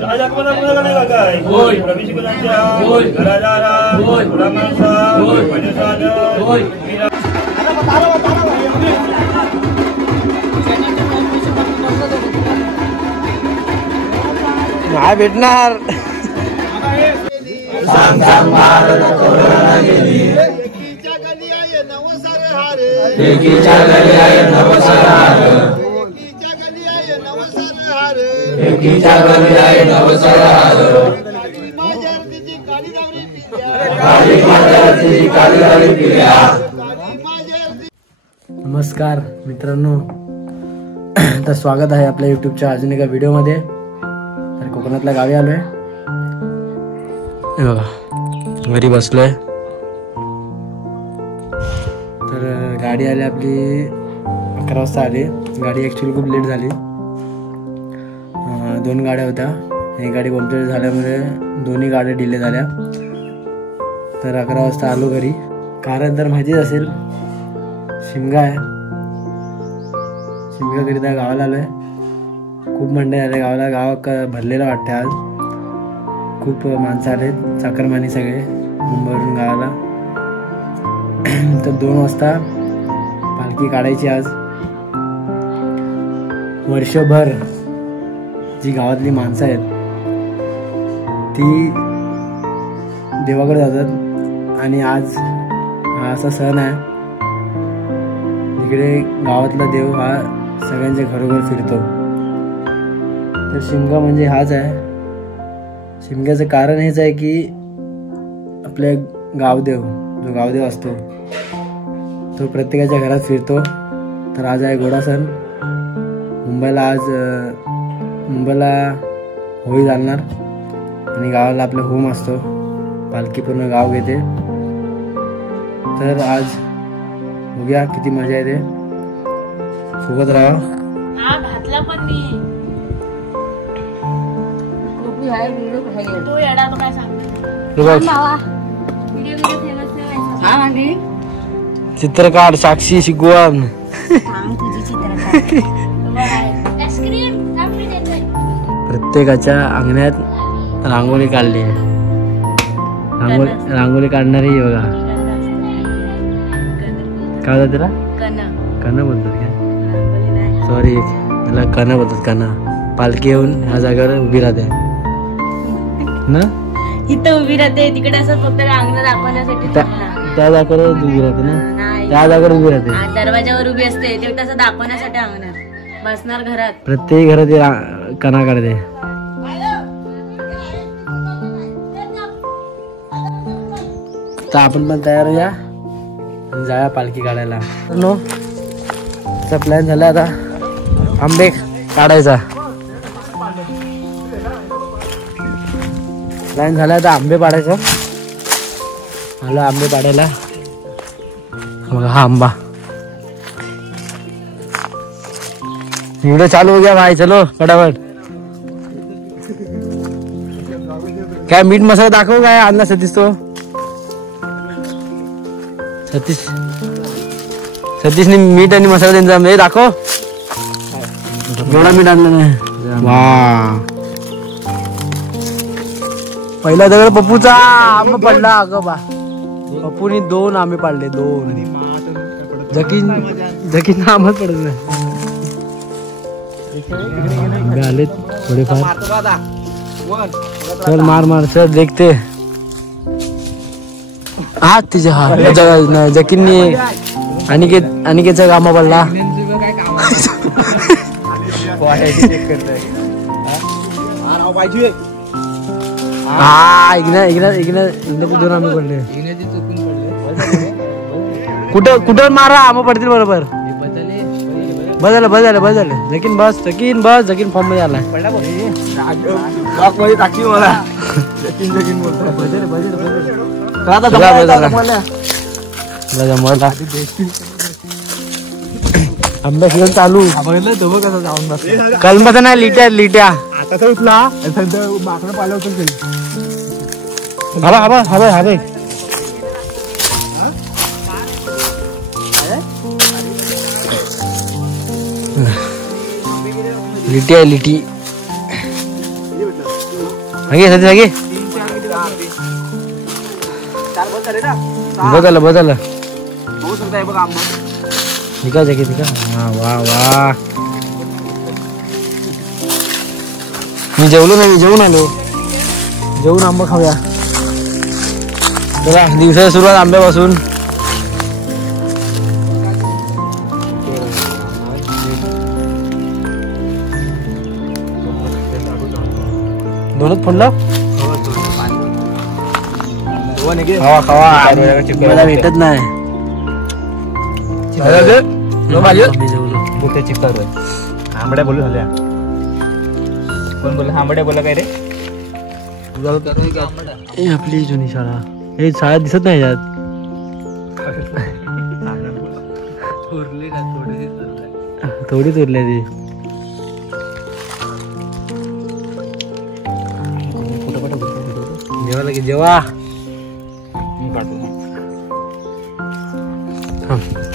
राजा को बना काय होय प्रवेश गुणांच्या होय घरादारा होय ब्राह्मणसा होय पंचसाद होय काय भेटणार सांग सांग भारत तोरण गेली एकीच्या गली आहे नवसार हार एकीच्या गली आहे नवसार हार एकीच्या गली आहे नवसार हार एकीच्या गली आहे नवसार हार काली माझ्या अर्धीची काली गावरी पिल्या काली माझ्या अर्धीची काली गावरी पिल्या काली माझ्या अर्धी. नमस्कार मित्रांनो, तर स्वागत आहे आपल्या युट्यूबच्या अजून एका व्हिडिओमध्ये. तर कोकणातल्या गावी आलोय. बघा घरी बसलोय. तर गाडी आली आपली 11 वाजता आली. गाडी ॲक्च्युली खूप लेट झाली. 2 गाड्या होत्या. एक गाडी पंक्चर झाल्यामुळे दोन्ही गाड्या डिले झाल्या. तर 11 वाजता आलो घरी. कारण तर माहितीच असेल, शिमगा आहे. शिमगाकरिता गावाला आलोय. खूप मंडळी आले गावाला. गाव भरलेलं वाटतं आज. खूप माणसं आले, चाकरमानी सगळे मुंबईवरून गावाला. तर 2 वाजता पालखी काढायची आज. वर्षभर जी गावातली माणसं आहेत ती देवाकडे जातात आणि आज हा असा सण आहे इकडे गावातला देव हा सगळ्यांच्या घरोघर फिरतो. तर शिमगा म्हणजे हाच आहे. शिमग्याचं कारण हेच आहे की आपल्या गावदेव, जो गावदेव असतो तो प्रत्येकाच्या घरात फिरतो. तर आज आहे घोडा सण. मुंबईला होळी चालणार आणि गावाला आपला होम असतो. पालखी पूर्ण गाव घेते. तर आज बघूया किती मजा येते. सोबत राहा. घातला पण मी तो येडा तो काय सांगतो. चित्रकार साक्षी शिकवण. प्रत्येकाच्या अंगणात रांगोळी काढली आहे. रांगोळी काढणारी बघा. काय होतं त्याला? कणा बोलतात काय? सॉरी, त्याला कणा बोलतात. कणा. पालखी येऊन ह्या जागेवर उभी राहते ना. इथं उभी राहते, तिकडे असं फक्त अंगण दाखवण्यासाठी. त्या जागेवर उभी राहते ना. त्या जागेवर उभी राहते. दरवाजावर उभी असते, ते तसं दाखवण्यासाठी अंगणात बसणार. घरात प्रत्येक घरात कणा काढते. तर आपण पण तयार होऊया, जाऊया पालखी काढायला. नो प्लॅन झाला आता आंबे काढायचा. प्लॅन झाला आता आंबे पाडायचा. आलो आंबे पाडायला. बघा हा आंबा. व्हिडिओ चालू हो गया भाई, चलो फटाफट. काय मीठ मसाला दाखव. काय आणला सतीश तो? सतीशने मीठ आणि मसाला त्यांचा दाखव. एवढा मीठ आणलं नाही. वा, पहिला दगड पप्पूचा. आंबा पडला अगं बा. पप्पूनी 2 आंबे पाडले. 2 जकीन आंबा पडत नाही. आलेत थोडेफार. चल मार चल देखते. हा तिच्या हा जकीननी अनिकेतचा आंबा पडला. हा इकडे 2 आंबे पडले. कुठं मारा आंबा पडतील बरोबर. बदल जकीन बस. जकीन फॉर्म मध्ये आलाय. आंबा सीझन चालू. कलमत नाही, लिट्या आता तर उठला. माकडं पाहिलं होतं. हवा लिटी आहे लिटी. सगळे बदल ठीक आहे ठीक आहे. वा वा मी जेवलो नाही, जेवून आलो. जेवून आंबा खाऊया. चला दिवसाची सुरुवात आंब्यापासून. दोनच फोडलं. खावा खावा मला भेटत नाही. आंबड्या बोलू झाल्या. कोण बोल आंबड्या बोला काय रे. आपली जुनी शाळा. हे शाळा दिसत नाही यात. थोडीच उरली ती. जेवायला की जेवा.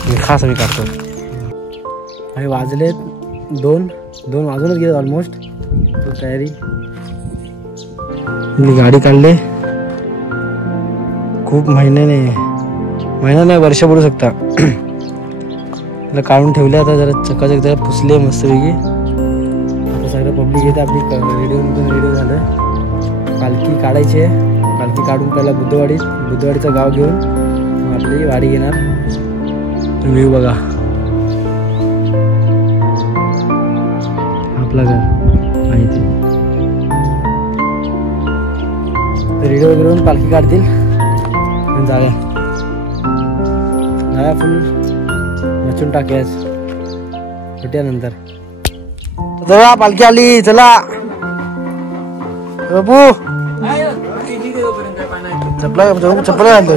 मी खास मी काढतो. आणि वाजलेत 2 वाजूनच गेले ऑलमोस्ट. तयारी मी गाडी काढले. खूप महिना नाही वर्ष पडू शकता. काढून ठेवले. आता जरा चकाचक जरा पुसले मस्तपैकी. आता सगळं पब्लिक येते. आपली रेडिओ झालं. पालखी काढायची आहे. पालखी काढून पहिला बुद्धवाडीचं गाव घेऊन आपली वाडी घेणार. व्ह्यू बघा. आपलं घर आहे ते. रेडिओ घेऊन पालखी काढतील. जाऊया फुल नचून टाकूयाच. भेटूयानंतर. चला पालखी आली. चला बाबू चप्पल घालतो.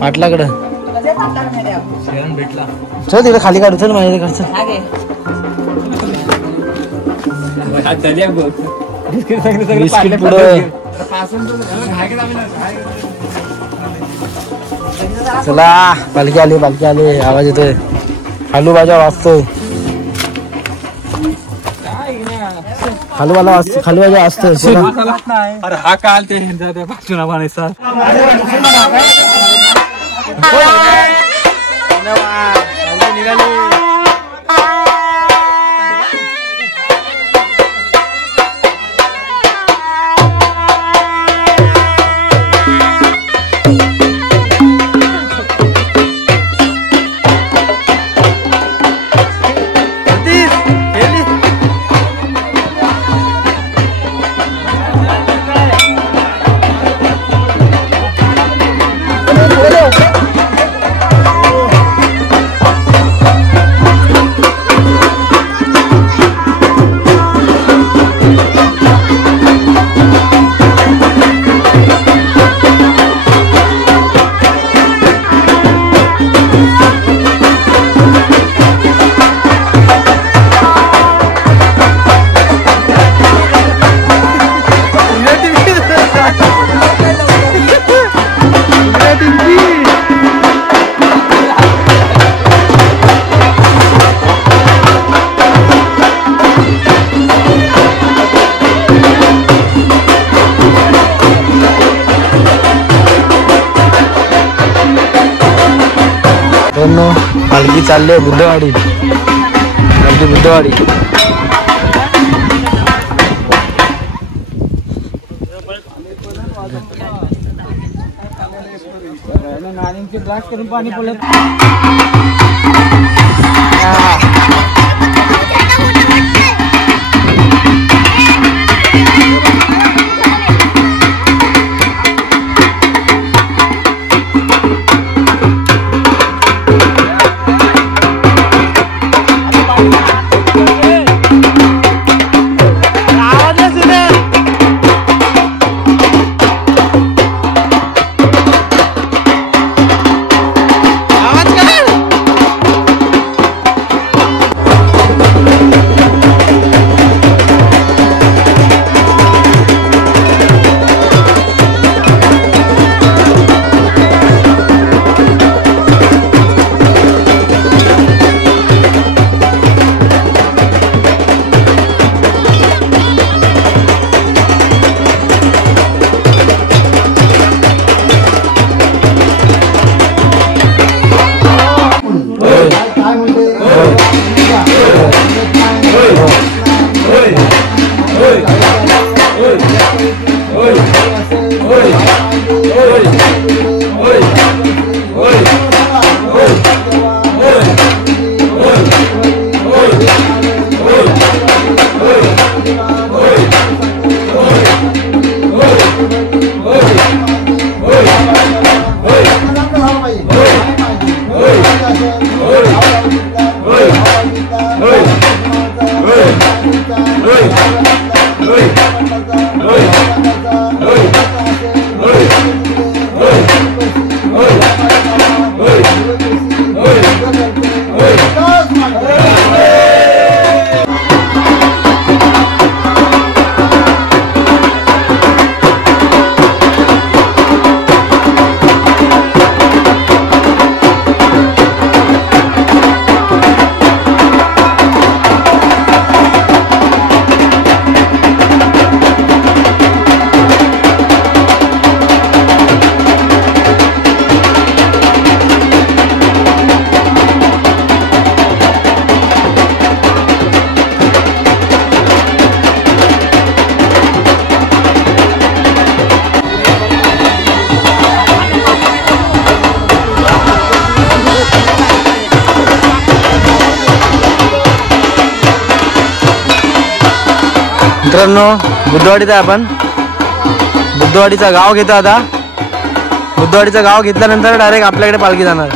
पाटलाकडं चल तिकडे खाली काढू. चल माझ्या खर्च बिस्किट पुढं. चला पालखी आली. आवाज येतोय. खालू बाजा वाजतोय. खालू बाजा वाजतोय. अरे हा काल ते चुना बनायचा. पालखी चालले बुद्धवाडी. ग्लास करून पाणी पडलं. काय म्हणते मित्रांनो बुद्धवाडीचा आपण बुद्धवाडीचा गाव घेतो आता. बुद्धवाडीचा गाव घेतल्यानंतर डायरेक्ट आपल्याकडे पालखी जाणार.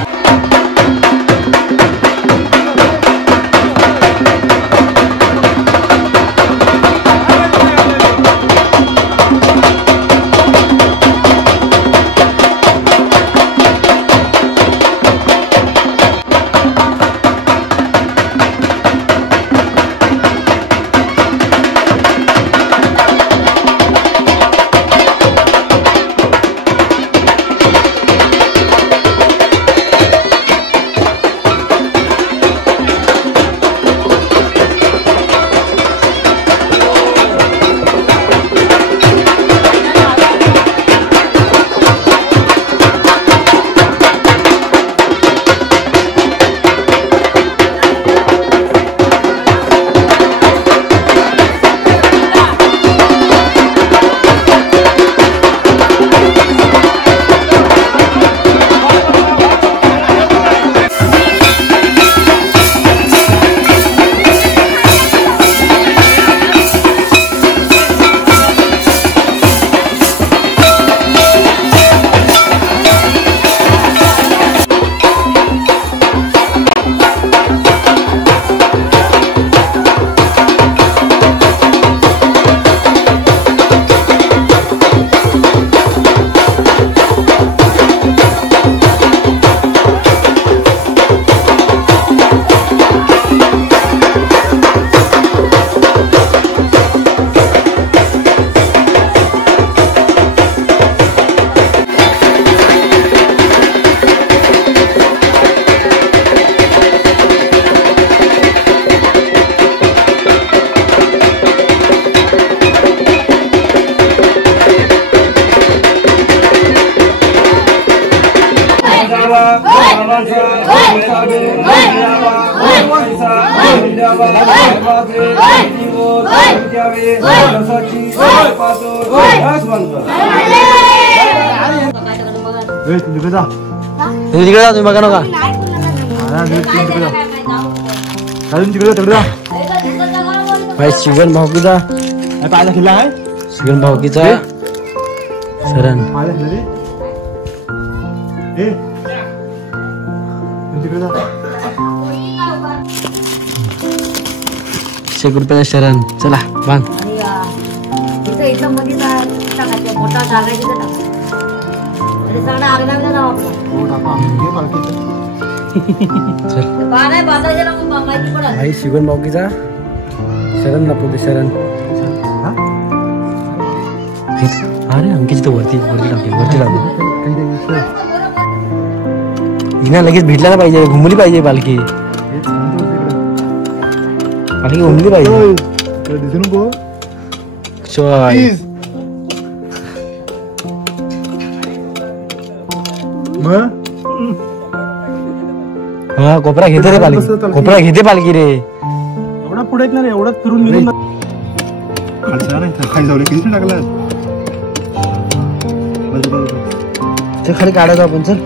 तिकडे जा तुम्ही बघा नका भाई शिगन भाऊकीचा खिल्ला आहे शिगन भाऊकीचा शरण 1 रुपयाचा शरण. चला बांध. भाई शिगन भाऊकीचा शरण नको ते शरण. अरे अंकित वरती हिना लगेच भेटला पाहिजे. घुमली पाहिजे पालखी. पालखी घुमली पाहिजे. हा कोपरा घेते रे पालखी, कोपरा घेते पालखी रे. एवढा पुढे येत नाही एवढाच फिरून निघून खाली जाऊ किती टाकला ते खाली काढायचं आपण. चल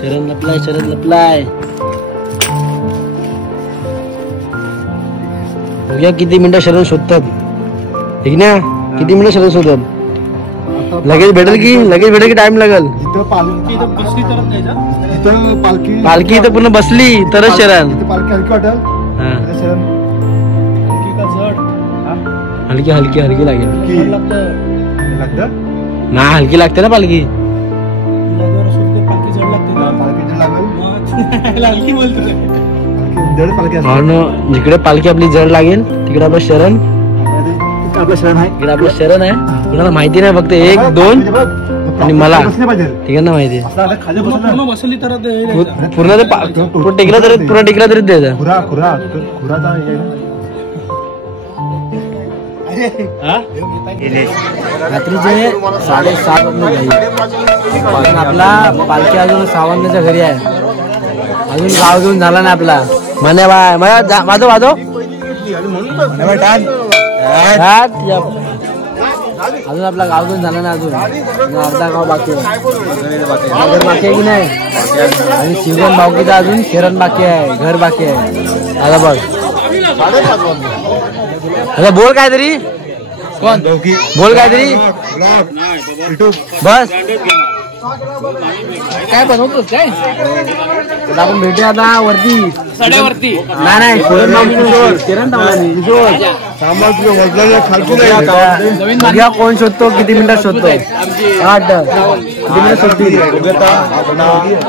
शरण लपलाय, शरण लपलाय. बघूया किती मिनिटं शरण शोधतात. ठीक ना, किती मिनिटं शरण शोधतात. लगेच भेटेल की टाइम लागेल. पालखी इथं पूर्ण बसली तरच शरण. हलकी हलकी हलकी लागेल ना, हलकी लागते ना पालखी. जिकडे पालखी आपली जड लागेल तिकडे आपलं शरण, इकडे आपलं शरण आहे. कुणाला माहिती नाही, फक्त 1 2 आणि मला तिघांना माहिती आहे. पूर्ण टेकला तरी द्यायचा. रात्रीचे 7:30 वाजता आपला पालखी अजून सावंतच्या घरी आहे. अजून गाव घेऊन झाला नाही आपला. म्हणे बाय वाजव अजून आपला गाव घेऊन झाला नाही. अजून अर्धा गाव बाकी आहे. घर बाकी आहे की नाही. आणि शिवगण बावकीचा अजून शरण बाकी आहे, घर बाकी आहे. आता बघ आता बोल काहीतरी. कोण बोल काहीतरी. बस काय बनवतोस काय. आपण भेटूया आता वरती सड्यावरती. नाही बघूया कोण शोधतो, किती मिनिटात शोधतो. 8 किती मिनिटात शोधतील.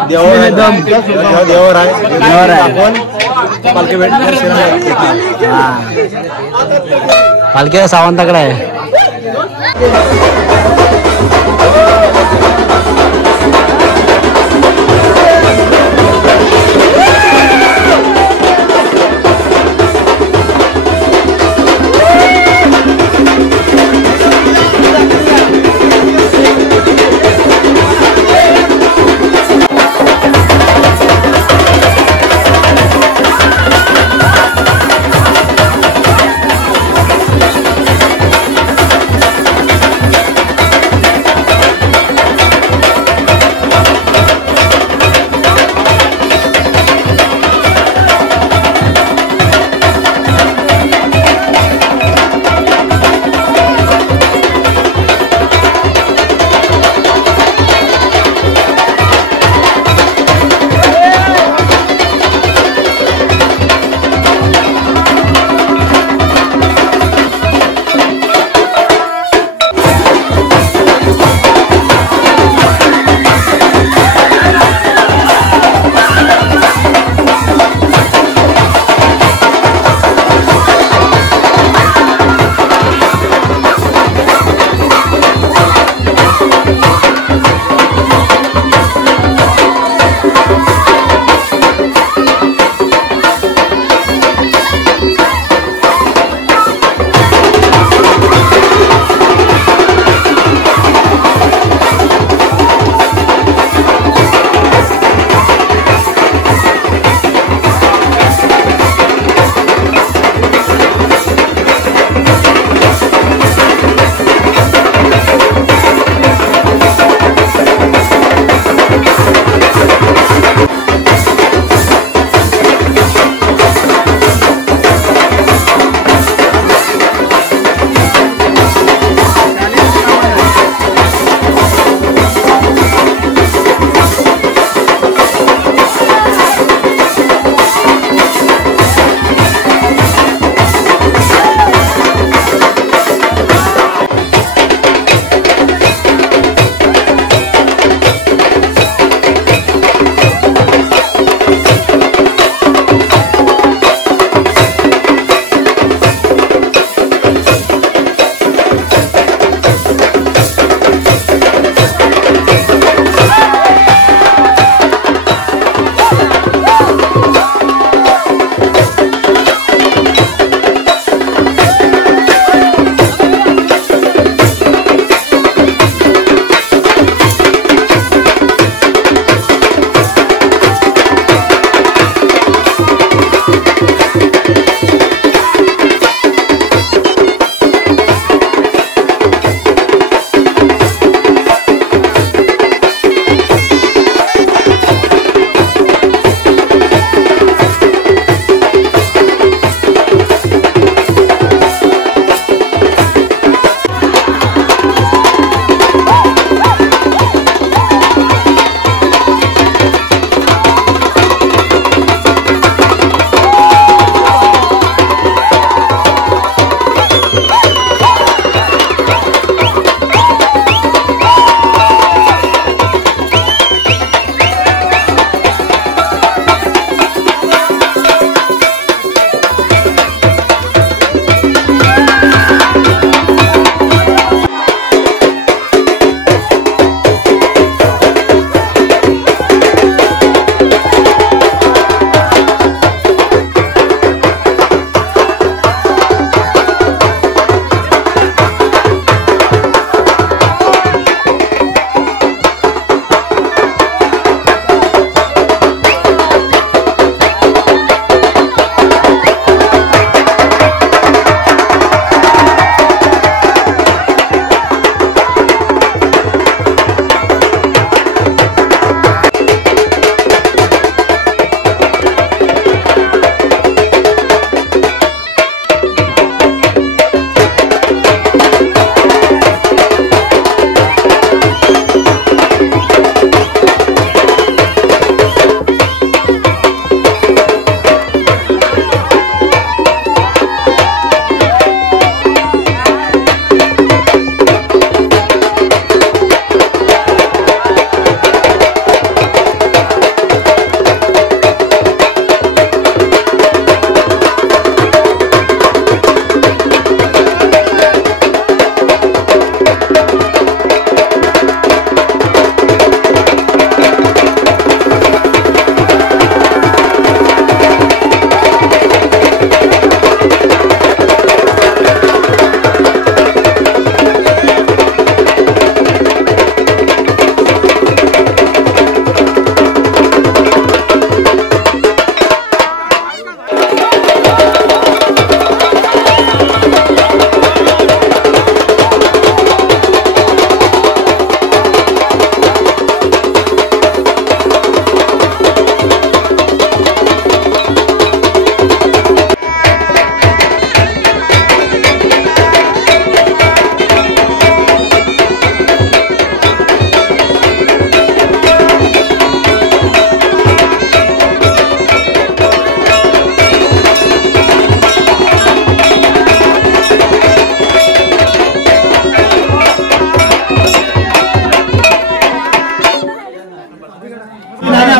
देवर आहे. पालखी सावंताकडे आहे.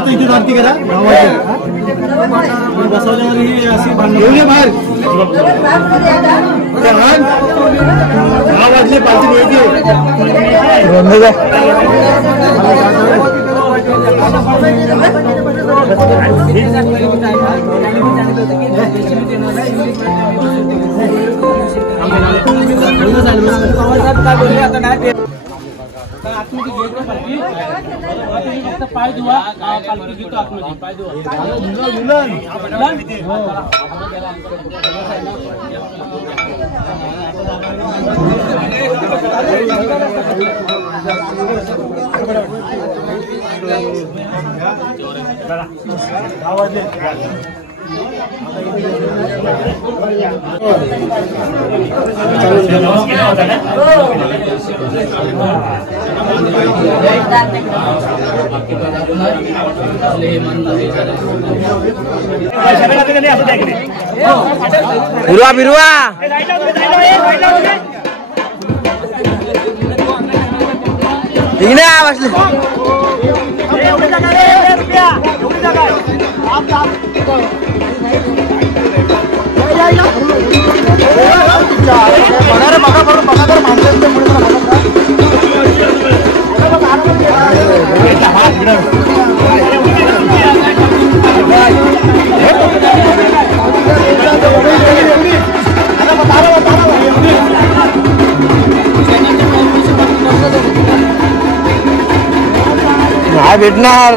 आता इथे आरती करा बसवल्यावर ही अशी बाहेर 6 वाजले पालखी पाय धुवा पालखी घेतो आतमध्ये पाय धुवा बिरवा बिरवा नाही भेटणार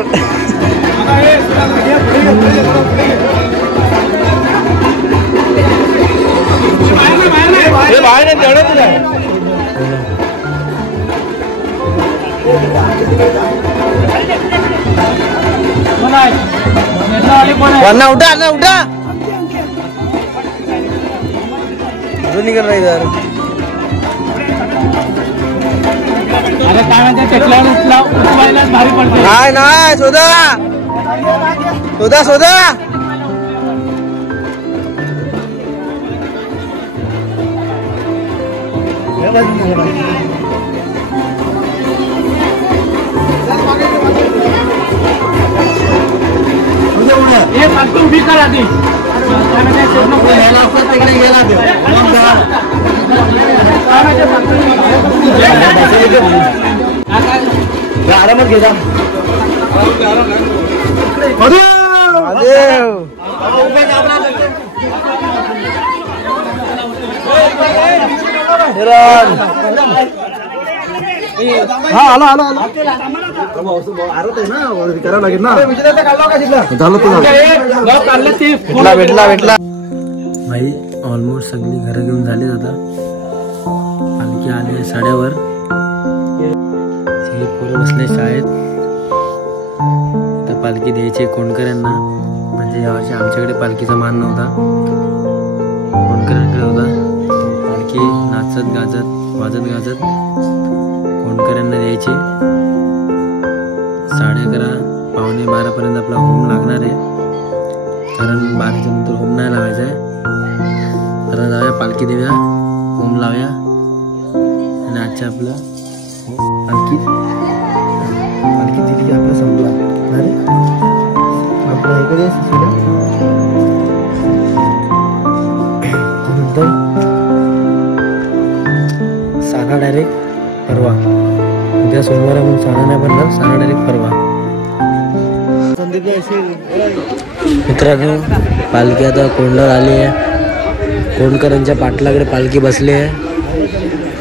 वरना उठा ना उठा अजून निघत नाही जर नाही नाही शोधा शोधा शोधा उभी करा ती आरामात घे जा हा आला आला आला करावं लागेल ना झालं भेटला भेटला भाई ऑलमोस्ट सगळी घरं घेऊन झाली आता पालखी आली साड्यावर सगळी पोरं बसले शाळेत तर पालखी द्यायची कोंडकऱ्यांना म्हणजे यावर्षी आमच्याकडे पालखीचा मान नव्हता कोंडकऱ्यांकडे होता पालखी नाचत गाजत वाजत गाजत कोंडकऱ्यांना द्यायची 11:30 पावणे 12 पर्यंत आपला होम लागणार आहे कारण 12च्या नंतर होम नाही लावायचा आहे तर जाऊया पालखी देऊया होम लावूया आणि आजच्या आपला पालखी दिली आपला संपला अरे आपला इकडे नंतर साना डायरेक्ट परवा उद्या सोमवार म्हणून साना नाही बनणार साना डायरेक्ट परवा मित्रांनो पालखी आता कोंडावर आली आहे कोंडकरांच्या पाटलाकडे पालखी बसली आहे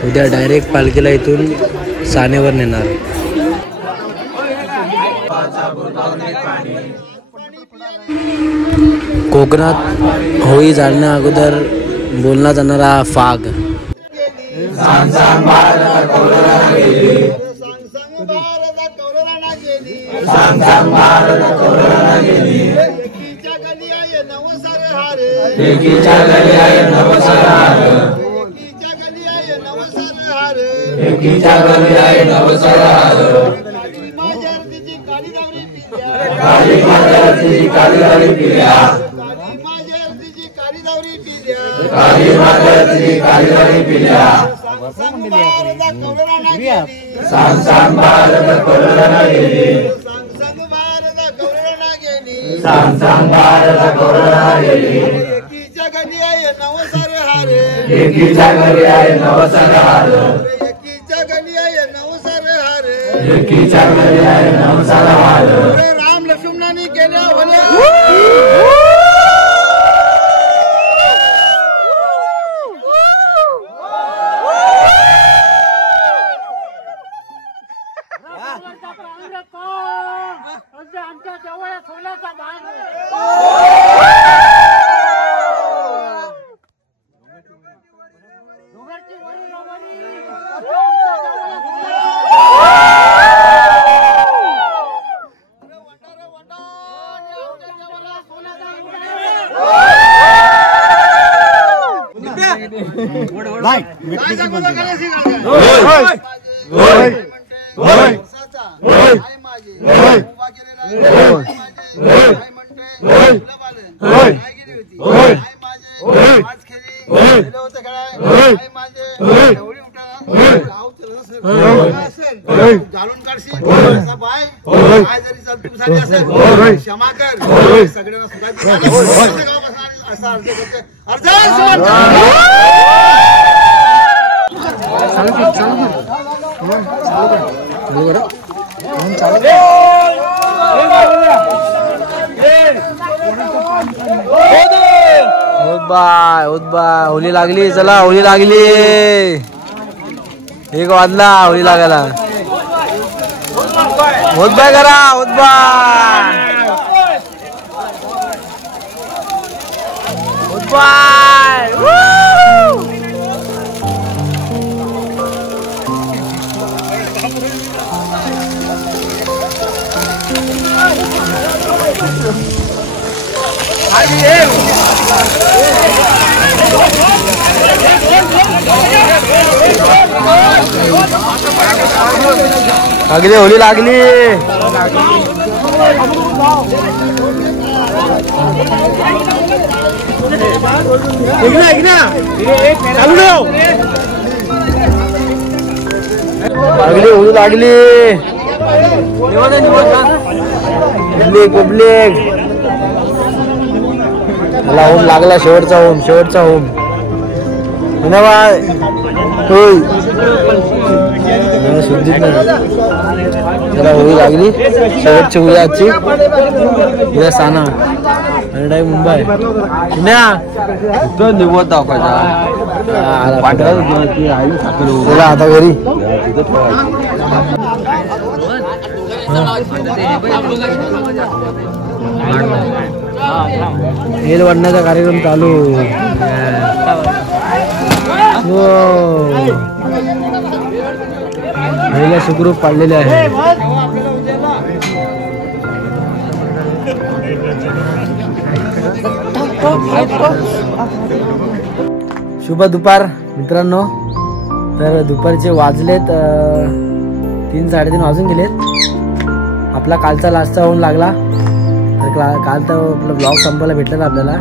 उद्या डायरेक्ट पालखीला इथून सानेवर नेणार कोकणात होळी जाळण्या अगोदर बोलला जाणारा फाग सांग सांग भारत करोना गेली सांग सांग भारत कोरडा रे एकीच्या घरी आहे नवसारे हारे एकीच्या घरी आहे नवसारे हार एकीच्या घरी आहे नवसारे हारे एकीच्या घरी आहे नवसारे हार राम लक्ष्मणाने केल्या भल्या आमच्या जवळ सोन्याचा भाग घालून काढशील बाय काय जरी तुमच्यासाठी असेल क्षमा कर सगळ्यांना सुद्धा असा अर्ज करते बाय होली लागली. चला होली लागली. 1 वाजला होली लागायला. होत बाय करा होत बाय होत बाय. लागली होली लागली. लागली होली लागली. पब्लिक मला होम लागला. शेवटचा होम धन्यवाद. शुद्धीत नाही जरा होळी लागली. शेवटची होळी आजची. उद्या साना आणि डायरेक्ट मुंबई निवड दाखवायचा. आता घरी हेल वाढण्याचा कार्यक्रम चालू. महिला सुखरूप पाडलेले आहे. शुभ दुपार मित्रांनो. तर दुपारचे वाजलेत 3-3:30 वाजून गेलेत. आपला कालचा लास्टचा होऊन लागला. तर काल तर आपला ब्लॉग संपायला भेटला ना आपल्याला.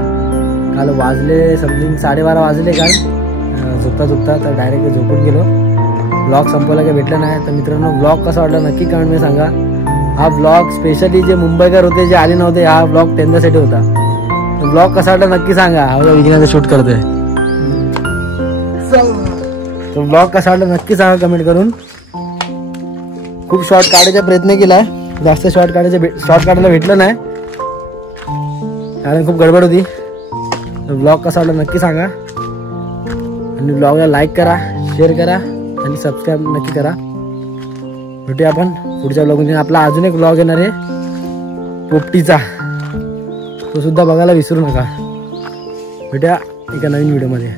काल वाजले समथिंग 12:30 वाजले काल झोपता तर डायरेक्ट झोपून गेलो. ब्लॉग संपवला काही भेटलं नाही. तर मित्रांनो ब्लॉग कसा वाटला नक्की कमेंटमध्ये सांगा. हा ब्लॉग स्पेशली जे मुंबईकर होते जे आले नव्हते हा ब्लॉग त्यांच्यासाठी होता. तर ब्लॉग कसा वाटला नक्की सांगा. हा विघ्नाचं शूट करतोय. तो ब्लॉग कसा वाटला नक्की सांगा कमेंट करून. खूप शॉर्ट काढायचा प्रयत्न केलाय. जास्त शॉर्ट काढायला भेटलं नाही कारण खूप गडबड होती. तर ब्लॉग कसा वाटला नक्की सांगा. आणि ब्लॉगला लाईक करा, शेअर करा आणि सबस्क्राईब नक्की करा. भेटूया आपण पुढच्या ब्लॉगमध्ये. आपला अजून एक ब्लॉग येणार आहे पोपटीचा. तो सुद्धा बघायला विसरू नका. भेटूया एका नवीन व्हिडिओमध्ये.